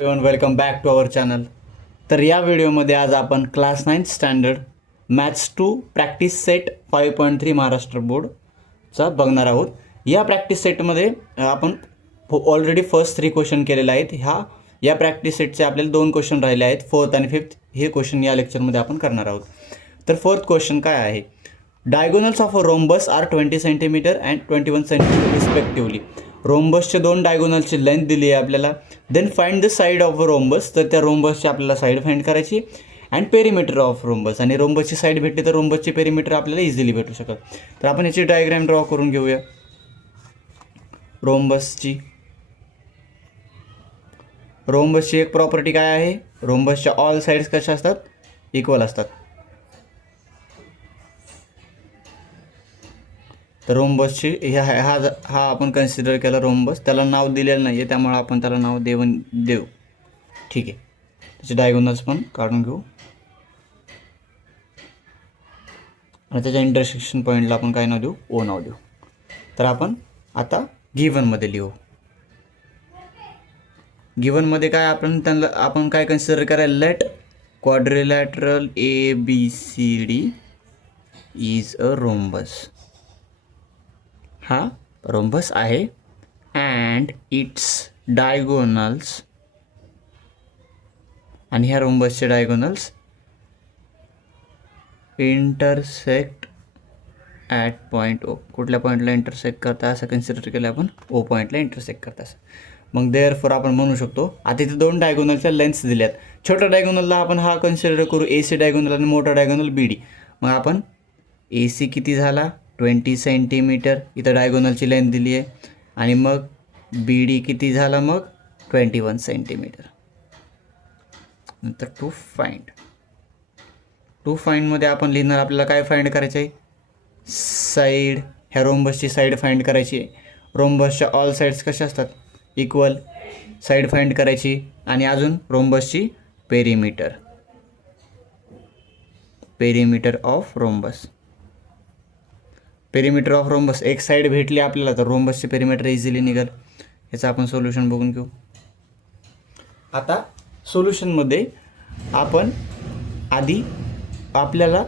Everyone welcome back to our channel. तर या व्हिडिओमध्ये आज आपण class 9 standard maths 2 practice set 5.3 Maharashtra बोर्डचा बघणार आहोत. या प्रॅक्टिस सेटमध्ये आपण ऑलरेडी फर्स्ट 3 क्वेश्चन केलेले आहेत. या प्रॅक्टिस सेटचे आपल्याला 2 क्वेश्चन राहिले आहेत. 4th आणि 5th हे क्वेश्चन या लेक्चरमध्ये आपण करणार आहोत. तर 4th क्वेश्चन काय आहे? Diagonals of a rhombus are 20 centimetre and 21 centimetre respectively. रोम्बसचे 2 डायगोनलची लेंथ दिली आहे आपल्याला. Then find the side of a rhombus. तर त्या रोम्बसची आपल्याला साईड फाइंड करायची. And perimeter of rhombus. आणि रोम्बसची साईड भेटली तर रोम्बसची पेरीमीटर आपल्याला इझिली भेटू शकत. तर आपण याची डायग्राम ड्रॉ करून घेऊया. रोम्बसची एक प्रॉपर्टी काय आहे? रोम्बसच्या ऑल साइड्स कशा असतात? इक्वल असतात. तर रोम्बसची हा आपण कन्सिडर केला रोम्बस. त्याला नाव दिलेलं नाही आहे त्यामुळे आपण त्याला नाव देऊ. ठीक आहे. त्याचे डायगोनल्स पण काढून घेऊ. आणि त्याच्या इंटरसेक्शन पॉईंटला आपण काय नाव देऊ? ओ नाव देऊ. तर आपण आता गिव्हनमध्ये लिहू. गिव्हनमध्ये काय आपण काय कन्सिडर करायला? Let quadrilateral ABCD is a rhombus. हा रोम्बस आहे अँड इट्स डायगोनल्स. आणि ह्या रोम्बसचे diagonals intersect at point O. कुठल्या पॉईंटला इंटरसेक्ट करता असं कन्सिडर केलं आपण? ओ पॉईंटला इंटरसेक्ट करता असं. मग देअरफॉर आपण म्हणू शकतो आता इथे 2 डायगोनलच्या लेंथ्स दिल्यात. छोट्या डायगोनलला आपण हा कन्सिडर करू AC डायगोनल आणि मोठा डायगोनल BD. मग आपण AC किती झाला? 20 सेंटीमीटर. इथं डायगोनलची लेंथ दिली आहे. आणि मग BD किती झाला? मग 21 सेंटीमीटर. नंतर टू फाइंडमध्ये आपण लिहिणार आपल्याला काय फाइंड करायचं आहे? साईड. ह्या रोम्बसची साईड फाइंड करायची आहे. रोम्बसच्या ऑल साईड्स कशा असतात? इक्वल. साईड फाइंड करायची. आणि अजून रोम्बसची perimeter of rhombus. Perimeter of rhombus एक साईड भेटली आपल्याला तर रोम्बसचे पेरीमीटर इझिली निघेल. याचं आपण सोल्युशन बघून घेऊ. आता सोल्युशनमध्ये आपण आधी आपल्याला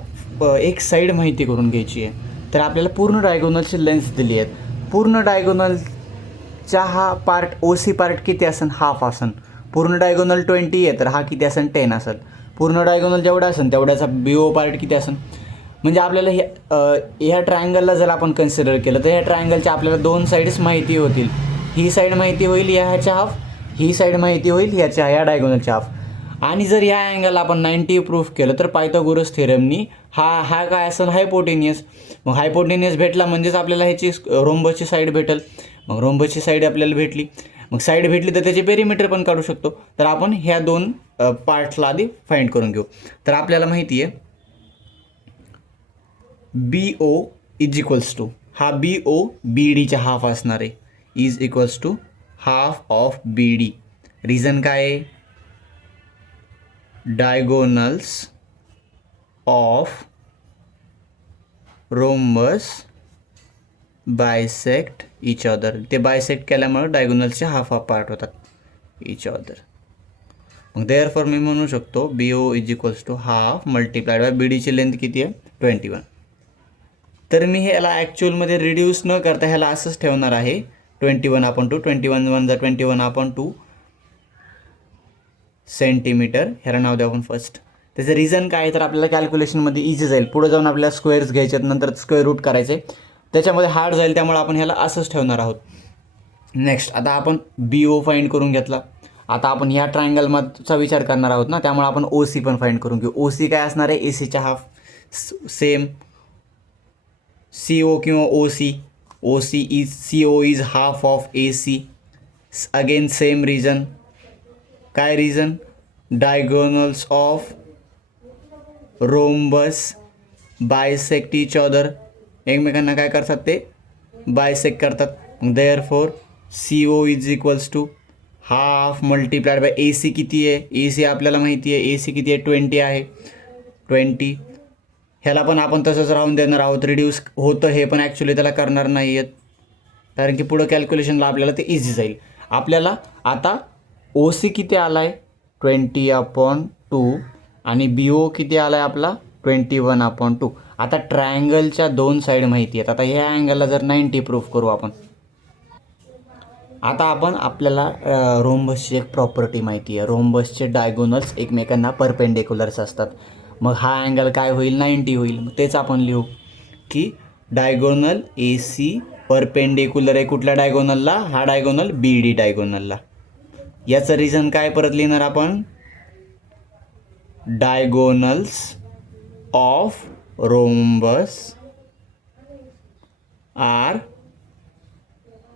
एक साईड माहिती करून घ्यायची आहे. तर आपल्याला पूर्ण डायगोनलची लेंथ दिली आहेत. पूर्ण डायगोनलचा हा पार्ट OC पार्ट किती असेल? हाफ असेल. पूर्ण डायगोनल 20 आहे तर हा किती असेल? 10 असेल. पूर्ण डायगोनल जेवढा असेल तेवढ्याचा BO पार्ट किती असेल? म्हणजे आपल्याला ह्या ट्रायंगलला जर आपण कन्सिडर केलं तर ह्या ट्रायंगलच्या आपल्याला 2 साईड्स माहिती होतील. ही साईड माहिती होईल ह्याच्या हाफ. ही साईड माहिती होईल ह्या डायगोनलच्या हाफ. आणि जर ह्या अँगल आपण 90 प्रूफ केलं तर पायथागोरस थेरमनी हा काय असेल? हायपोटेनियस. मग हायपोटेनियस भेटला म्हणजेच आपल्याला ह्याची रोम्बसची साईड भेटेल. मग रोम्बसची साईड आपल्याला भेटली. मग साईड भेटली तर त्याचे पेरीमीटर पण काढू शकतो. तर आपण ह्या 2 पार्ट्सला आधी फाइंड करून घेऊ. तर आपल्याला माहिती आहे BO इज इक्वल्स टू हा BO BDच्या हाफ असणार आहे. Is equals to half of BD. Reason काय आहे? Diagonals of rhombus bisect each other. ते बायसेक्ट केल्यामुळे डायगोनल्सचे हाफ पार्ट होतात इच अदर. मग देअरफॉर मी म्हणू शकतो BO is equals to half multiplied by BDची लेंथ किती आहे? 21. तर मी ह्याला ॲक्च्युअलमध्ये रिड्यूस न करता ह्याला असंच ठेवणार आहे. 21/2. 21 सेंटीमीटर. ह्याला नाव द्या आपण फर्स्ट. त्याचं रिझन काय आहे तर आपल्याला कॅल्क्युलेशनमध्ये इझी जाईल. पुढे जाऊन आपल्याला स्क्वेअर्स घ्यायचे आहेत नंतर स्क्वेअर रूट करायचे त्याच्यामध्ये हार्ड जाईल त्यामुळे आपण ह्याला असंच ठेवणार आहोत. नेक्स्ट आता आपण BO फाइंड करून घेतला. आता आपण ह्या ट्रायंगलचा विचार करणार आहोत ना त्यामुळे आपण OC पण फाइंड करून घेऊ. OC काय असणार आहे? ACच्या हाफ. सेम CO किंवा CO is half of AC. Again same reason. काय reason? Diagonals of rhombus bisect each other. एकमेकांना काय करतात? ते बायसेक्ट करतात. Therefore CO is equals to half multiplied by AC किती आहे? AC आपल्याला माहिती आहे. AC किती आहे? 20 आहे. 20. ह्याला पण आपण तसंच राहून देणार आहोत. रिड्यूस होतं हे पण ॲक्च्युली त्याला करणार नाही आहेत कारण की पुढं कॅल्क्युलेशनला आपल्याला ते इझी जाईल. आपल्याला आता ओ सी किती आला आहे 20/2 आणि बी ओ किती आला आहे आपला 21/2. आता ट्रायंगलच्या 2 साईड माहिती आहेत. आता ह्या अँगलला जर 90 प्रूफ करू आपण. आता आपण आपल्याला रोम्बसची एक प्रॉपर्टी माहिती आहे. रोम्बसचे डायगोनल्स एकमेकांना परपेंडिक्युलर्स असतात. मग हा अँगल काय होईल 90 होईल. मग तेच आपण लिहू की डायगोनल ए सी परपेंडिक्युलर आहे कुठल्या डायगोनलला, हा डायगोनल बी डी डायगोनलला. याचं रिझन काय परत लिहिणार आपण, diagonals of rhombus are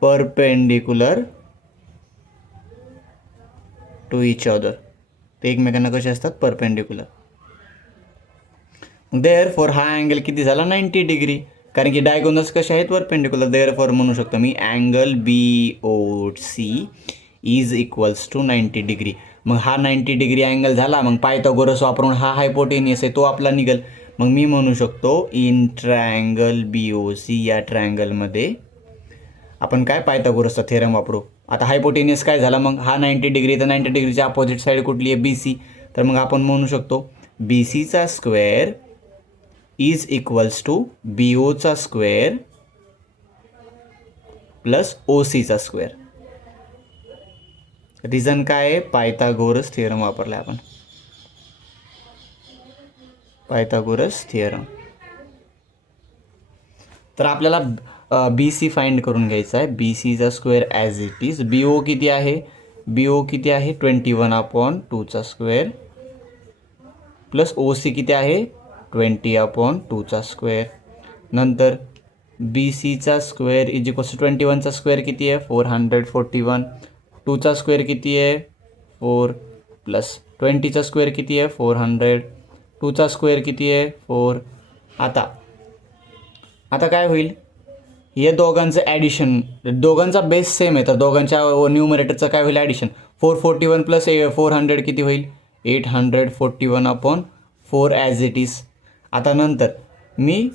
perpendicular to each other. ते एकमेकांना कसे असतात परपेंडिक्युलर. देअरफॉर हा अँगल किती झाला 90 डिग्री, कारण की डायगोनल्स कसे आहेत परपेंडिक्युलर. देअरफॉर म्हणू शकतो मी angle B O C is equals to 90 degree. मग हा 90 डिग्री अँगल झाला. मग पायथागोरस वापरून हा हायपोटेनियस आहे तो आपला निघेल. मग मी म्हणू शकतो in triangle B O C या ट्रायंगलमध्ये आपण काय पायथागोरसचा थेरम वापरू. आता हायपोटेनियस काय झाला, मग हा 90 डिग्री, तर 90 डिग्रीच्या अपोजिट साईड कुठली आहे बी सी. तर मग आपण म्हणू शकतो बी सीचा square is equals to B ओचा स्क्वेअर प्लस ओ सीचा स्क्वेअर. रिझन काय आहे, पायथागोरस थिअरम वापरला आपण, पायथागोरस थिअरम. तर आपल्याला बी सी फाइंड करून घ्यायचा आहे. बी सीचा square as it is. B O किती आहे, बी ओ किती आहे 21/2चा स्क्वेअर प्लस ओ सी किती आहे 20/2चा स्क्वेअर. नंतर बी सीचा स्क्वेअर इज इक्वल्स टू 21चा स्क्वेअर किती आहे 441. 2चा स्क्वेअर किती आहे 4 प्लस 20चा स्क्वेअर किती आहे 400. 2चा स्क्वेअर किती आहे 4. आता काय होईल, हे दोघांचं ॲडिशन, दोघांचा बेस सेम आहे तर दोघांच्या न्यूमरेटरचं काय होईल ॲडिशन. 441 प्लस 400 किती होईल 841/4 ॲज इट इज. आता नंतर मी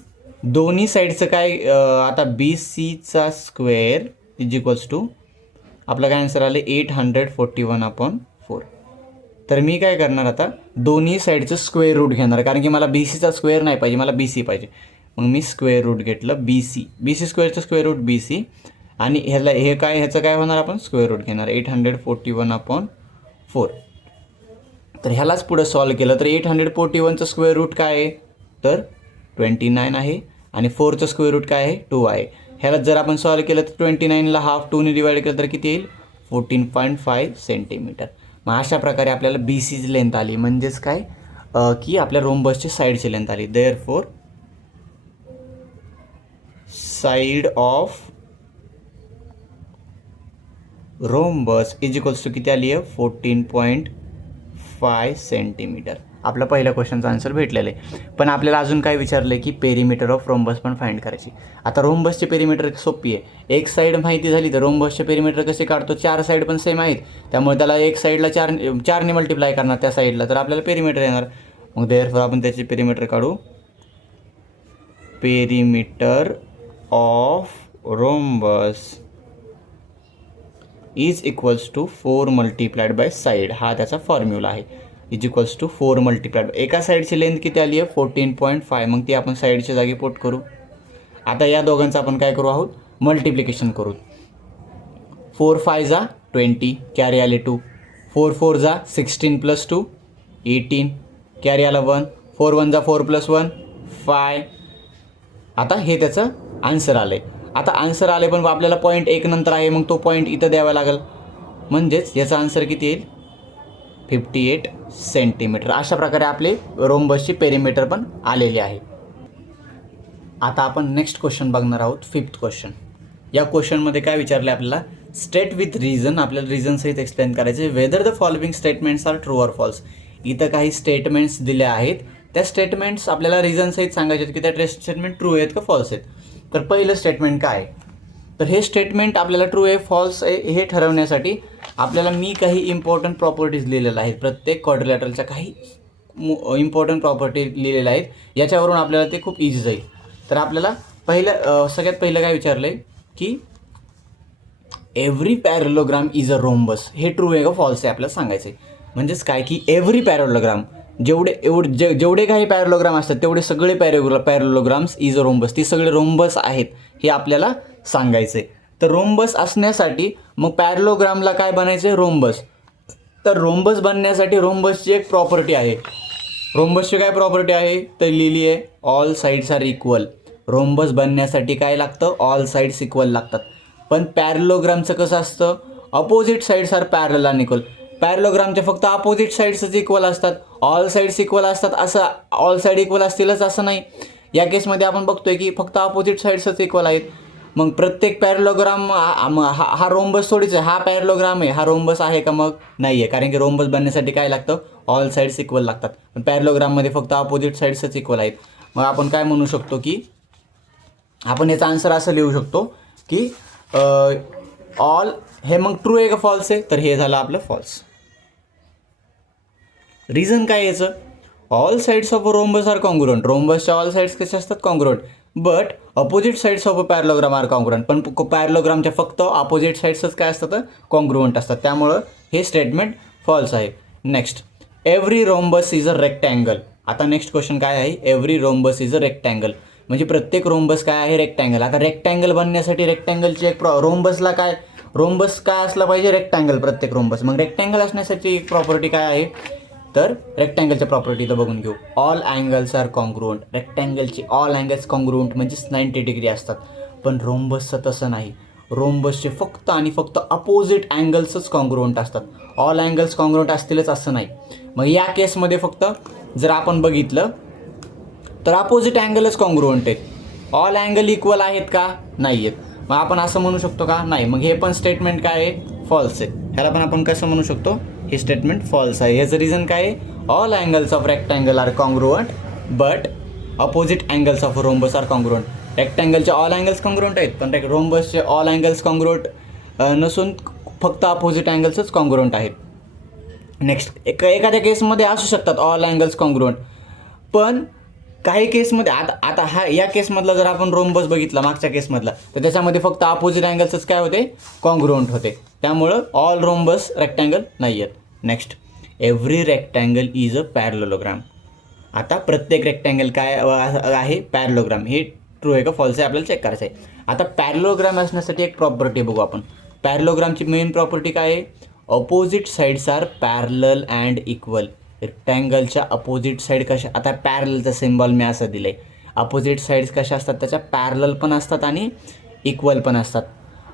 दोन्ही साईडचं काय, आता बी सीचा स्क्वेअर इज इक्वल्स टू आपलं काय आन्सर आलं 841/4. तर मी काय करणार, आता दोन्ही साईडचं स्क्वेअर रूट घेणार, कारण की मला बी सीचा स्क्वेअर नाही पाहिजे, मला बी सी पाहिजे. मग मी स्क्वेअर रूट घेतलं बी सी स्क्वेअरचं स्क्वेअर रूट बी सी, आणि ह्याचं काय होणार आपण स्क्वेअर रूट घेणार 841/4. तर ह्यालाच पुढं सॉल्व केलं तर 841चं स्क्वेअर रूट काय आहे तर 29 आहे, आणि 4चं स्क्वेअर रूट काय आहे 2 आहे. ह्याला जर आपण सॉल्व केलं तर 29ला हाफ 2ने डिवाइड केलं तर किती येईल 14.5 सेंटीमीटर. मग अशा प्रकारे आपल्याला बी सीची लेंथ आली, म्हणजेच काय की आपल्या रोम्बसची साईडची लेंथ आली. Therefore side of rhombus is equals to किती आली आहे 14.5 सेंटीमीटर. आपला पहिल्या क्वेश्चनचा आन्सर भेटलेलं आहे. पण आपल्याला अजून काय विचारलं आहे की पेरिमीटर ऑफ रोम्बस पण फाइंड करायची. आता रोम्बसचे पेरिमीटर सोपी आहे. एक साईड माहिती झाली तर रोम्बसचे पेरिमीटर कसे काढतो, 4 साईड पण सेम आहेत, त्यामुळे त्याला एक साईडला 4ने मल्टिप्लाय करणार त्या साईडला, तर आपल्याला पेरिमीटर येणार. मग देअरफॉर आपण त्याचे पेरिमीटर काढू. Perimeter of rhombus is equals to 4 multiplied by side, हा त्याचा फॉर्म्युला आहे. इज इक्वल्स टू 4 मल्टिप्लाइड, एका साईडची लेंथ किती आली आहे 14.5, मग ती आपण साईडच्या जागी पोट करू. आता या दोघांचं आपण काय करू आहोत मल्टिप्लिकेशन करू. 4 5 जा 20, कॅरी आले 2. 4 4 जा 16 प्लस 2 18, कॅरी आला 1. 4 1 जा 4 प्लस 1 5. आता हे त्याचं आन्सर आलं आहे. आता आन्सर आले पण आपल्याला पॉईंट 1 नंतर आहे, मग तो पॉईंट इथं द्यावा लागेल, म्हणजेच याचा आन्सर किती येईल 58 सेंटीमीटर. अशा प्रकारे आपले रोम्बसची पेरिमीटर पण आलेली आहे. आता आपण नेक्स्ट क्वेश्चन बघणार आहोत, 5th क्वेश्चन. या क्वेश्चनमध्ये काय विचारलं आपल्याला, स्टेट विथ रिझन, आपल्याला रिझनसहित एक्सप्लेन करायचे. Whether the following statements are true or false. इथं काही स्टेटमेंट्स दिल्या आहेत, त्या स्टेटमेंट्स आपल्याला रिझनसहित सांगायचे आहेत की त्या स्टेटमेंट ट्रू आहेत का फॉल्स आहेत. तर पहिलं स्टेटमेंट काय आहे, तर हे स्टेटमेंट आपल्याला ट्रू आहे फॉल्स आहे हे ठरवण्यासाठी आपल्याला मी काही इम्पॉर्टंट प्रॉपर्टीज लिहिलेल्या आहेत. प्रत्येक क्वाड्रिलॅटरलच्या काही इम्पॉर्टंट प्रॉपर्टी लिहिलेल्या आहेत, याच्यावरून आपल्याला ते खूप इझी जाईल. तर आपल्याला सगळ्यात पहिलं काय विचारलं आहे की every parallelogram is a rhombus. हे ट्रू आहे का फॉल्स आहे आपल्याला सांगायचं आहे. म्हणजेच काय की एव्हरी पॅरलोग्राम, जेवढे काही पॅरलोग्राम असतात तेवढे सगळे पॅरलोग्राम्स इज अ रोम्बस, ती सगळे रोम्बस आहेत हे आपल्याला सांगायचं आहे. तर रोम्बस असण्यासाठी मग पॅरलोग्रामला काय बनायचं आहे? रोम्बस. तर रोम्बस बनण्यासाठी रोम्बसची एक प्रॉपर्टी आहे. रोम्बसची काय प्रॉपर्टी आहे तर लिहिली आहे, all sides are equal. Rhombus बनण्यासाठी काय लागतं? ऑल साईड्स इक्वल लागतात. पण पॅरलोग्रामचं कसं असतं? Opposite sides are parallel and equal. पॅरलोग्रामच्या फक्त अपोजिट साईड्सच इक्वल असतात, ऑल साईड्स इक्वल असतात असं ऑल साईड इक्वल असतीलच असं नाही. या केसमध्ये आपण बघतोय की फक्त अपोजिट साईड्सच इक्वल आहेत. मग प्रत्येक पॅरलोग्राम हा रोम्बस थोडीच आहे, हा पॅरलोग्राम आहे, हा रोम्बस आहे का? मग नाही आहे, कारण की रोम्बस बनण्यासाठी काय लागतं? ऑल साईड्स इक्वल लागतात. पण पॅरलोग्राममध्ये फक्त अपोजिट साईड्सच इक्वल आहेत. मग आपण काय म्हणू शकतो की आपण याचा आन्सर असं लिहू शकतो की ऑल, हे मग ट्रू आहे का फॉल्स आहे? तर हे झालं आपलं फॉल्स. रिझन काय याचं? All sides of a rhombus are congruent. रोम्बसच्या ऑल साईड्स कसे असतात? Congruent. But opposite sides of a parallelogram are congruent. पण पॅरलोग्रामच्या फक्त अपोजिट साईड्सच काय असतात? कॉन्ग्रुएंट असतात. त्यामुळं हे स्टेटमेंट फॉल्स आहे. Next, every rhombus is a rectangle. आता नेक्स्ट क्वेश्चन काय आहे? Every rhombus is a rectangle, म्हणजे प्रत्येक रोम्बस काय आहे? रेक्टँगल. आता रेक्टँगल बनण्यासाठी रेक्टँगलची एक रोम्बसला काय, रोम्बस काय असला पाहिजे? रेक्टँगल. प्रत्येक रोम्बस. मग रेक्टँगल असण्यासाठी एक प्रॉपर्टी काय आहे? तर रेक्टँगलच्या प्रॉपर्टी तर बघून घेऊ. All angles are congruent. रेक्टँगलची ऑल अँगल्स कॉन्ग्रुएंट म्हणजेच 90 डिग्री असतात. पण रोम्बसचं तसं नाही. रोम्बसचे फक्त आणि फक्त अपोजिट अँगल्सच कॉन्ग्रुएंट असतात. ऑल अँगल्स कॉन्ग्रुएंट असतीलच असं नाही. मग या केसमध्ये फक्त जर आपण बघितलं तर अपोजिट अँगलच कॉन्ग्रुएंट आहेत. ऑल अँगल इक्वल आहेत का? नाही आहेत. मग आपण असं म्हणू शकतो का? नाही. मग हे पण स्टेटमेंट काय आहे? फॉल्स आहे. ह्याला पण आपण कसं म्हणू शकतो? हे स्टेटमेंट फॉल्स आहे. ह्याचं रिझन काय आहे? All angles of rectangle are congruent but opposite angles of rhombus are congruent. रेक्टँगलचे ऑल अँगल्स कॉन्ग्रुएंट आहेत, पण रोम्बसचे ऑल अँगल्स कॉन्ग्रुएंट नसून फक्त अपोजिट अँगल्सच कॉन्ग्रुएंट आहेत. नेक्स्ट, एखाद्या केसमध्ये असू शकतात ऑल अँगल्स कॉन्ग्रुएंट, पण काही केसमध्ये आता या केसमधला जर आपण रोम्बस बघितला मागच्या केसमधला, तर त्याच्यामध्ये फक्त अपोजिट अँगल्सच काय होते? कॉन्ग्रुएंट होते. त्यामुळं ऑल रोम्बस रेक्टँगल नाही आहेत. Next, every rectangle is a parallelogram. आता प्रत्येक रेक्टँगल काय आहे? पॅरलोग्राम. हे ट्रू आहे का फॉल्स आहे आपल्याला चेक करायचं आहे. आता पॅरलोग्राम असण्यासाठी एक प्रॉपर्टी बघू आपण. पॅरलोग्रामची मेन प्रॉपर्टी काय आहे? Opposite sides are parallel and equal. रेक्टँगलच्या अपोजिट साईड कशा, आता पॅरलचा सिम्बॉल मी असं दिलं आहे. अपोजिट साईड्स कशा असतात? त्याच्या पॅरलल पण असतात आणि इक्वल पण असतात.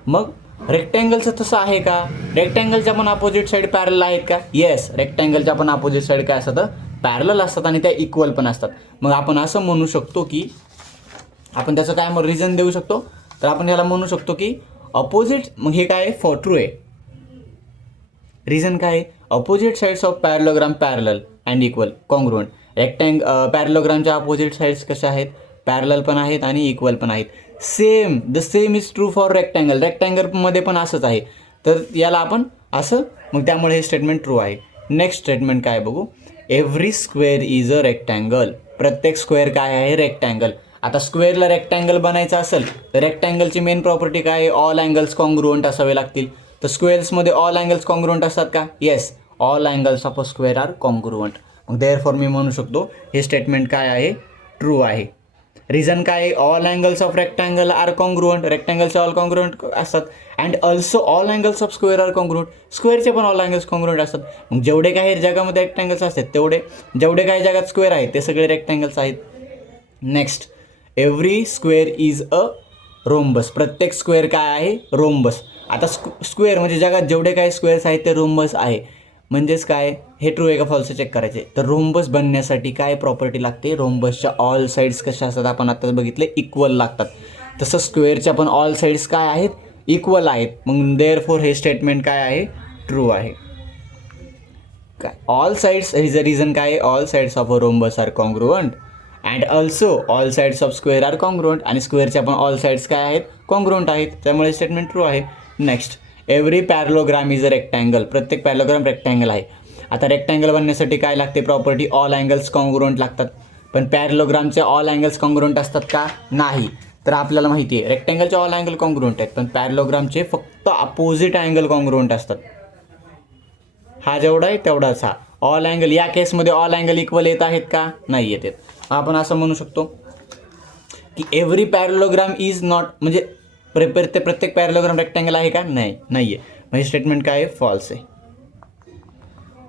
मग रेक्टँगलचं तसं आहे का? रेक्टँगलच्या पण अपोजिट साईड पॅरलल आहेत का? येस. रेक्टँगलच्या पण अपोजिट साईड काय असतात? पॅरलल असतात आणि त्या इक्वल पण असतात. मग आपण असं म्हणू शकतो की आपण त्याचं काय मग रिझन देऊ शकतो? तर आपण याला म्हणू शकतो की अपोजिट, मग हे काय ट्रू आहे. रिझन काय आहे? Opposite sides of parallelogram parallel and equal congruent. पॅरलोग्रामच्या अपोजिट साईड्स कशा आहेत? पॅरलल पण आहेत आणि इक्वल पण आहेत. The same is true for rectangle. रेक्टँगलमध्ये पण असंच आहे. तर याला आपण असं, मग त्यामुळे हे स्टेटमेंट ट्रू आहे. नेक्स्ट स्टेटमेंट काय बघू. Every square is a rectangle. प्रत्येक स्क्वेअर काय आहे? रेक्टँगल. आता स्क्वेअरला रेक्टँगल बनायचं असेल तर रेक्टँगलची मेन प्रॉपर्टी काय आहे? ऑल अँगल्स कॉन्ग्रुएंट असावे लागतील. तर स्क्वेअर्समध्ये ऑल अँगल्स कॉन्ग्रुएंट असतात का? Yes. All angles of a square are congruent. मग देअरफॉर मी म्हणू शकतो हे स्टेटमेंट काय आहे? ट्रू आहे. रिझन काय आहे? All angles of rectangle are congruent. रेक्टँगलचे ऑल कॉन्ग्रुएंट असतात. And also all angles of square are congruent. स्क्वेअरचे पण ऑल अँगल्स कॉन्ग्रुएंट असतात. मग जेवढे काही जगामध्ये रेक्टँगल्स असतात जेवढे काही जगात स्क्वेअर आहेत ते सगळे रेक्टँगल्स आहेत. Next, every square is a rhombus. प्रत्येक स्क्वेअर काय आहे? रोम्बस. आता स्क्वेअर म्हणजे जगात जेवढे काही स्क्वेअर्स आहेत ते रोम्बस आहे. म्हणजेच काय? हे ट्रू आहे का फॉल्स चेक करायचे. तर रोम्बस बनण्यासाठी काय प्रॉपर्टी लागते? रोम्बसच्या ऑल साईड्स कशा असतात? आपण आत्ताच बघितले, इक्वल लागतात. तसं स्क्वेअरच्या पण ऑल साईड्स काय आहेत? इक्वल आहेत. मग देअरफॉर हे स्टेटमेंट काय आहे? ट्रू आहे. काय all sides is a reason काय आहे? All sides of a rhombus are congruent and also all sides of square are congruent. आणि स्क्वेअरच्या पण ऑल साईड्स काय आहेत? कॉन्ग्रुएंट आहेत. त्यामुळे स्टेटमेंट ट्रू आहे. Next, every parallelogram is a rectangle. प्रत्येक पॅरलोग्राम रेक्टँगल आहे. आता रेक्टँगल बनण्यासाठी काय लागते प्रॉपर्टी? ऑल अँगल्स कॉन्ग्रुएंट लागतात. पण पॅरलोग्रामचे ऑल अँगल्स कॉन्ग्रुएंट असतात का? नाही. तर आपल्याला माहिती आहे रेक्टँगलचे ऑल अँगल कॉन्ग्रुएंट आहेत, पण पॅरलोग्रामचे फक्त अपोजिट अँगल कॉन्ग्रुएंट असतात. हा जेवढा आहे तेवढाच हा. ऑल अँगल या केसमध्ये ऑल अँगल इक्वल येत आहेत का? नाही येत आहेत. आपण असं म्हणू शकतो की एव्हरी पॅरलोग्राम इज नॉट, म्हणजे प्रत्येक पॅरलोग्राम रेक्टँगल आहे का? नाही आहे. म्हणजे स्टेटमेंट काय आहे? फॉल्स आहे.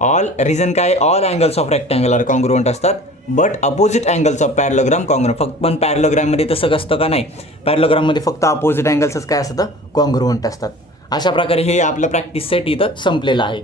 ऑल रिझन काय? All angles of rectangle are congruent असतात, but opposite angles of parallelogram congruent. फक्त पण पॅरलोग्राममध्ये तसं असतं का? नाही. पॅरलोग्राममध्ये फक्त अपोजिट अँगल्सच काय असतं? कॉन्ग्रुएंट असतात. अशा प्रकारे हे आपलं प्रॅक्टिस सेट इथं संपलेलं आहे.